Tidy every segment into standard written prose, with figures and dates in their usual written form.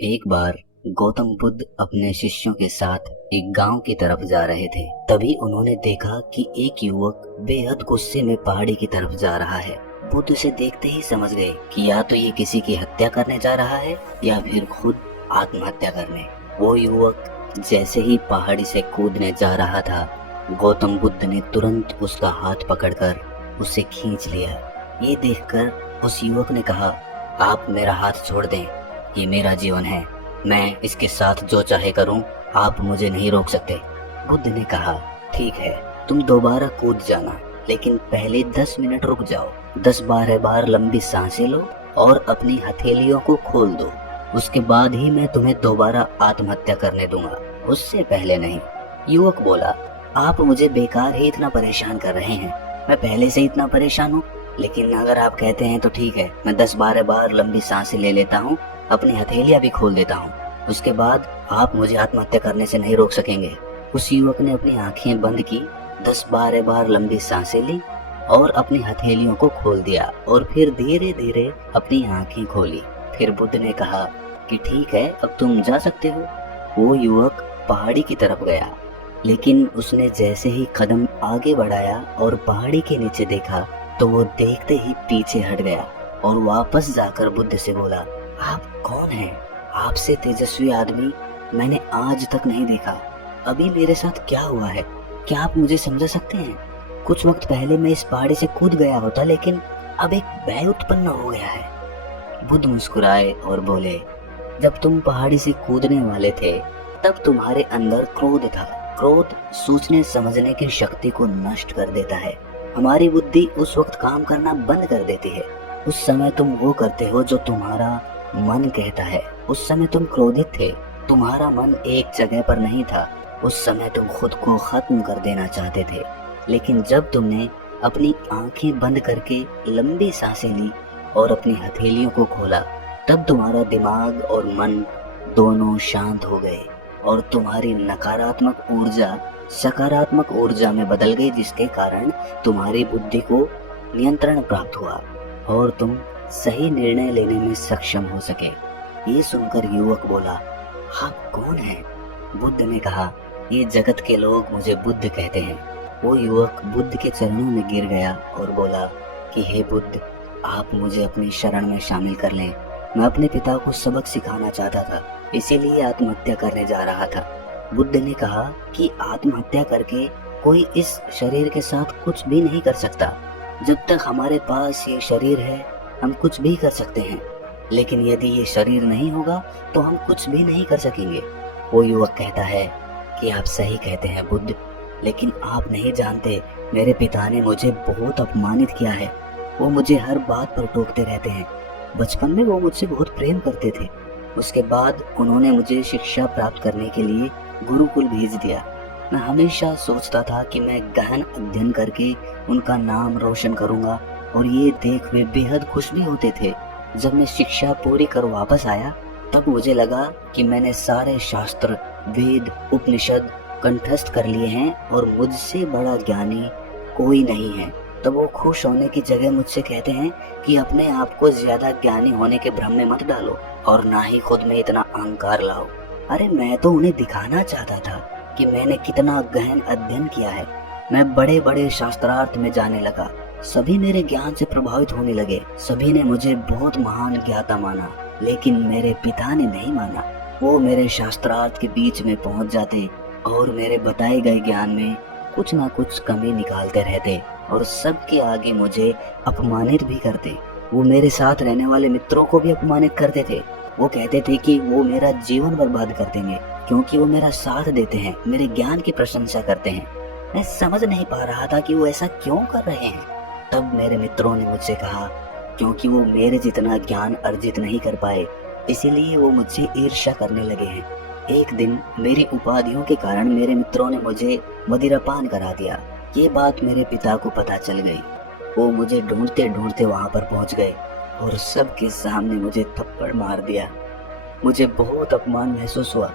एक बार गौतम बुद्ध अपने शिष्यों के साथ एक गांव की तरफ जा रहे थे। तभी उन्होंने देखा कि एक युवक बेहद गुस्से में पहाड़ी की तरफ जा रहा है। बुद्ध उसे देखते ही समझ गए कि या तो ये किसी की हत्या करने जा रहा है या फिर खुद आत्महत्या करने। वो युवक जैसे ही पहाड़ी से कूदने जा रहा था, गौतम बुद्ध ने तुरंत उसका हाथ पकड़कर उसे खींच लिया। ये देखकर उस युवक ने कहा, आप मेरा हाथ छोड़ दें, ये मेरा जीवन है, मैं इसके साथ जो चाहे करूं, आप मुझे नहीं रोक सकते। बुद्ध ने कहा, ठीक है, तुम दोबारा कूद जाना, लेकिन पहले 10 मिनट रुक जाओ। 10-12 बार लंबी सांसें लो और अपनी हथेलियों को खोल दो। उसके बाद ही मैं तुम्हें दोबारा आत्महत्या करने दूंगा, उससे पहले नहीं। युवक बोला, आप मुझे बेकार ही इतना परेशान कर रहे हैं, मैं पहले से इतना परेशान हूँ। लेकिन अगर आप कहते हैं तो ठीक है, मैं 10-12 बार लंबी सांसें ले लेता हूँ, अपनी हथेलियां भी खोल देता हूँ, उसके बाद आप मुझे आत्महत्या करने से नहीं रोक सकेंगे। उस युवक ने अपनी आंखें बंद की, 10-12 बार लंबी सांसें ली और अपनी हथेलियों को खोल दिया और फिर धीरे धीरे अपनी आंखें खोली। फिर बुद्ध ने कहा कि ठीक है, अब तुम जा सकते हो। वो युवक पहाड़ी की तरफ गया, लेकिन उसने जैसे ही कदम आगे बढ़ाया और पहाड़ी के नीचे देखा तो वो देखते ही पीछे हट गया और वापस जाकर बुद्ध से बोला, आप कौन हैं? आपसे तेजस्वी आदमी मैंने आज तक नहीं देखा। अभी मेरे साथ क्या हुआ है, क्या आप मुझे समझा सकते हैं? कुछ वक्त पहले मैं इस पहाड़ी से कूद गया होता, लेकिन अब एक भय उत्पन्न हो गया है। बुद्ध मुस्कुराए और बोले, जब तुम पहाड़ी से कूदने वाले थे तब तुम्हारे अंदर क्रोध था। क्रोध सोचने समझने की शक्ति को नष्ट कर देता है। हमारी बुद्धि उस वक्त काम करना बंद कर देती है। उस समय तुम वो करते हो जो तुम्हारा मन कहता है। उस समय तुम क्रोधित थे, तुम्हारा मन एक जगह पर नहीं था। उस समय तुम खुद को खत्म कर देना चाहते थे। लेकिन जब तुमने अपनी आंखें बंद करके लंबी सांसें ली और अपनी हथेलियों को खोला, तब तुम्हारा दिमाग और मन दोनों शांत हो गए और तुम्हारी नकारात्मक ऊर्जा सकारात्मक ऊर्जा में बदल गई, जिसके कारण तुम्हारी बुद्धि को नियंत्रण प्राप्त हुआ और तुम सही निर्णय लेने में सक्षम हो सके। ये सुनकर युवक बोला, आप कौन हैं? बुद्ध ने कहा, ये जगत के लोग मुझे बुद्ध कहते हैं। वो युवक बुद्ध के चरणों में गिर गया और बोला कि हे बुद्ध, आप मुझे अपनी शरण में शामिल कर लें। मैं अपने पिता को सबक सिखाना चाहता था, इसीलिए आत्महत्या करने जा रहा था। बुद्ध ने कहा कि आत्महत्या करके कोई इस शरीर के साथ कुछ भी नहीं कर सकता। जब तक हमारे पास ये शरीर है, हम कुछ भी कर सकते हैं, लेकिन यदि ये शरीर नहीं होगा तो हम कुछ भी नहीं कर सकेंगे। वो युवक कहता है कि आप सही कहते हैं बुद्ध, लेकिन आप नहीं जानते, मेरे पिता ने मुझे बहुत अपमानित किया है। वो मुझे हर बात पर टोकते रहते हैं। बचपन में वो मुझसे बहुत प्रेम करते थे। उसके बाद उन्होंने मुझे शिक्षा प्राप्त करने के लिए गुरुकुल भेज दिया। मैं हमेशा सोचता था कि मैं गहन अध्ययन करके उनका नाम रोशन करूंगा और ये देख वे बेहद खुश भी होते थे। जब मैं शिक्षा पूरी कर वापस आया तब मुझे लगा कि मैंने सारे शास्त्र, वेद, उपनिषद कंठस्थ कर लिए हैं और मुझसे बड़ा ज्ञानी कोई नहीं है। तब वो खुश होने की जगह मुझसे कहते हैं कि अपने आप को ज्यादा ज्ञानी होने के भ्रम में मत डालो और ना ही खुद में इतना अहंकार लाओ। अरे मैं तो उन्हें दिखाना चाहता था कि मैंने कितना गहन अध्ययन किया है। मैं बड़े बड़े शास्त्रार्थ में जाने लगा। सभी मेरे ज्ञान से प्रभावित होने लगे। सभी ने मुझे बहुत महान ज्ञाता माना, लेकिन मेरे पिता ने नहीं माना। वो मेरे शास्त्रार्थ के बीच में पहुंच जाते और मेरे बताए गए ज्ञान में कुछ ना कुछ कमी निकालते रहते और सबके आगे मुझे अपमानित भी करते। वो मेरे साथ रहने वाले मित्रों को भी अपमानित करते थे। वो कहते थे कि वो मेरा जीवन बर्बाद कर देंगे क्योंकि वो मेरा साथ देते हैं, मेरे ज्ञान की प्रशंसा करते हैं। मैं समझ नहीं पा रहा था कि वो ऐसा क्यों कर रहे हैं। तब मेरे मित्रों ने मुझसे कहा, क्योंकि वो मेरे जितना ज्ञान अर्जित नहीं कर पाए, इसीलिए वो मुझसे ईर्ष्या करने लगे हैं। एक दिन मेरी उपाधियों के कारण मेरे मित्रों ने मुझे मदिरापान करा दिया। ये बात मेरे पिता को पता चल गई। वो मुझे ढूंढते ढूंढते वहां पर पहुंच गए और सबके सामने मुझे थप्पड़ मार दिया। मुझे बहुत अपमान महसूस हुआ।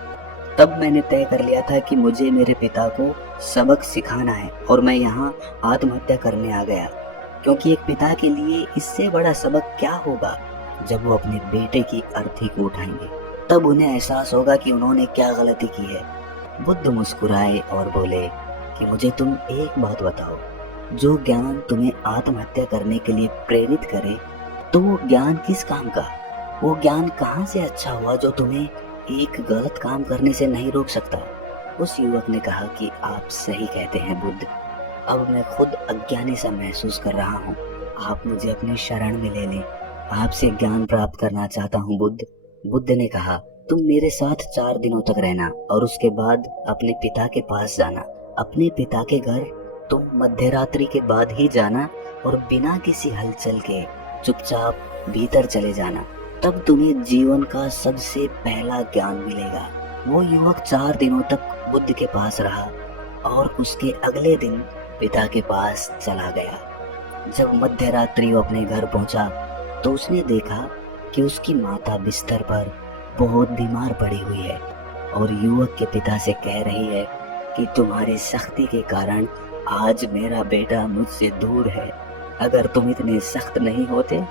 तब मैंने तय कर लिया था कि मुझे मेरे पिता को सबक सिखाना है और मैं यहाँ आत्महत्या करने आ गया, क्योंकि एक पिता के लिए इससे बड़ा सबक क्या होगा जब वो अपने बेटे की अर्थी को उठाएंगे। तब उन्हें एहसास होगा कि उन्होंने क्या गलती की है। बुद्ध मुस्कुराए और बोले कि मुझे तुम एक बात बताओ, जो ज्ञान तुम्हें आत्महत्या करने के लिए प्रेरित करे, तो वो ज्ञान किस काम का? वो ज्ञान कहाँ से अच्छा हुआ जो तुम्हें एक गलत काम करने से नहीं रोक सकता? उस युवक ने कहा कि आप सही कहते हैं बुद्ध, अब मैं खुद अज्ञानी सा महसूस कर रहा हूँ। आप मुझे अपने शरण में ले लें, आपसे ज्ञान प्राप्त करना चाहता हूँ बुद्ध। बुद्ध ने कहा, तुम मेरे साथ 4 दिनों तक रहना और उसके बाद अपने पिता के पास जाना। अपने पिता के घर तुम मध्यरात्रि के बाद ही जाना और बिना किसी हलचल के चुपचाप भीतर चले जाना, तब तुम्हें जीवन का सबसे पहला ज्ञान मिलेगा। वो युवक 4 दिनों तक बुद्ध के पास रहा और उसके अगले दिन पिता के पास चला गया। जब मध्यरात्रि वो अपने घर पहुंचा तो उसने देखा कि उसकी माता बिस्तर पर बहुत बीमार पड़ी हुई है और युवक के पिता से कह रही है कि तुम्हारी सख्ती के कारण आज मेरा बेटा मुझसे दूर है। अगर तुम इतने सख्त नहीं होते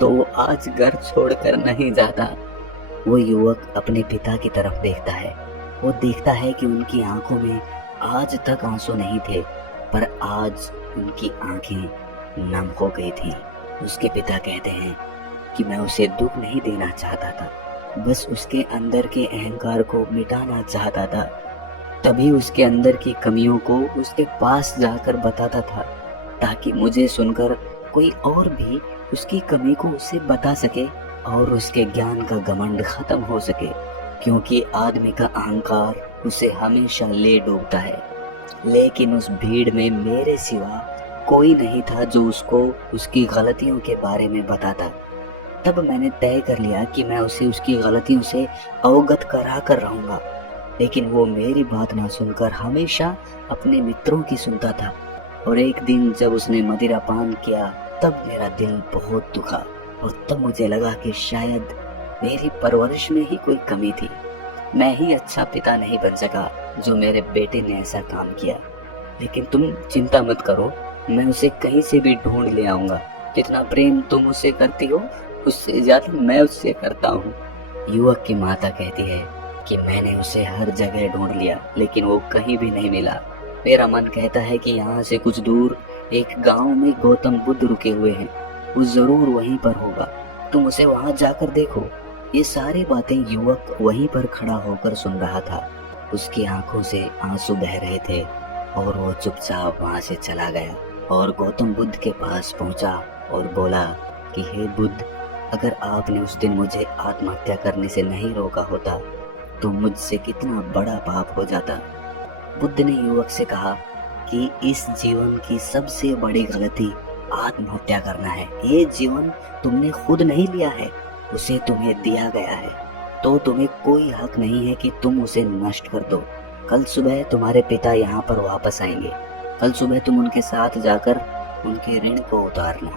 तो वो आज घर छोड़कर नहीं जाता। वो युवक अपने पिता की तरफ देखता है। वो देखता है कि उनकी आंखों में आज तक आंसू नहीं थे, पर आज उनकी आंखें नम हो गई थी। उसके पिता कहते हैं कि मैं उसे दुख नहीं देना चाहता था, बस उसके अंदर के अहंकार को मिटाना चाहता था। तभी उसके अंदर की कमियों को उसके पास जाकर बताता था, ताकि मुझे सुनकर कोई और भी उसकी कमी को उसे बता सके और उसके ज्ञान का घमंड खत्म हो सके, क्योंकि आदमी का अहंकार उसे हमेशा ले डूबता है। लेकिन उस भीड़ में मेरे सिवा कोई नहीं था जो उसको उसकी गलतियों के बारे में बताता। तब मैंने तय कर लिया कि मैं उसे उसकी गलतियों से अवगत करा कर रहूंगा, लेकिन वो मेरी बात ना सुनकर हमेशा अपने मित्रों की सुनता था। और एक दिन जब उसने मदिरा पान किया तब मेरा दिल बहुत दुखा और तब मुझे लगा कि शायद मेरी परवरिश में ही कोई कमी थी। मैं ही अच्छा पिता नहीं बन सका जो मेरे बेटे ने ऐसा काम किया। लेकिन तुम चिंता मत करो, मैं उसे कहीं से भी ढूंढ ले आऊंगा। जितना प्रेम तुम उससे करती हो उससे ज्यादा मैं उससे करता हूँ। युवक की माता कहती है कि मैंने उसे हर जगह ढूंढ लिया, लेकिन वो कहीं भी नहीं मिला। मेरा मन कहता है कि यहाँ से कुछ दूर एक गांव में गौतम बुद्ध रुके हुए हैं, वो जरूर वहीं पर होगा, तुम उसे वहां जाकर देखो। ये सारी बातें युवक वहीं पर खड़ा होकर सुन रहा था। उसकी आंखों से आंसू बह रहे थे और वो चुपचाप वहां से चला गया और गौतम बुद्ध के पास पहुंचा और बोला कि हे बुद्ध, अगर आपने उस दिन मुझे आत्महत्या करने से नहीं रोका होता तो मुझसे कितना बड़ा पाप हो जाता। बुद्ध ने युवक से कहा कि इस जीवन की सबसे बड़ी गलती आत्महत्या करना है। ये जीवन तुमने खुद नहीं लिया है, उसे तुम्हें दिया गया है, तो तुम्हें कोई हक नहीं है कि तुम उसे नष्ट कर दो। कल सुबह तुम्हारे पिता यहाँ पर वापस आएंगे, कल सुबह तुम उनके साथ जाकर उनके ऋण को उतारना।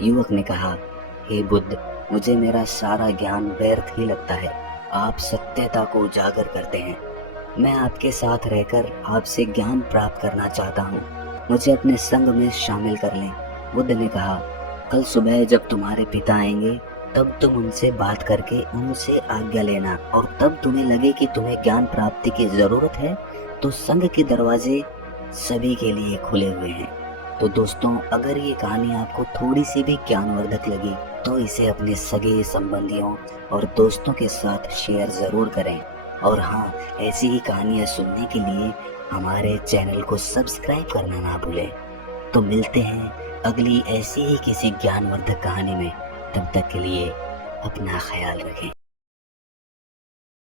युवक ने कहा, हे बुद्ध, मुझे मेरा सारा ज्ञान व्यर्थ ही लगता है। आप सत्यता को उजागर करते हैं। मैं आपके साथ रहकर आपसे ज्ञान प्राप्त करना चाहता हूँ, मुझे अपने संग में शामिल कर लें। बुद्ध ने कहा, कल सुबह जब तुम्हारे पिता आएंगे तब तुम उनसे बात करके उनसे आज्ञा लेना, और तब तुम्हें लगे कि तुम्हें ज्ञान प्राप्ति की जरूरत है तो संघ के दरवाजे सभी के लिए खुले हुए हैं। तो दोस्तों, अगर ये कहानी आपको थोड़ी सी भी ज्ञानवर्धक लगी तो इसे अपने सगे संबंधियों और दोस्तों के साथ शेयर जरूर करें। और हाँ, ऐसी ही कहानियाँ सुनने के लिए हमारे चैनल को सब्सक्राइब करना ना भूलें। तो मिलते हैं अगली ऐसी ही किसी ज्ञानवर्धक कहानी में। तब तक के लिए अपना ख्याल रखें।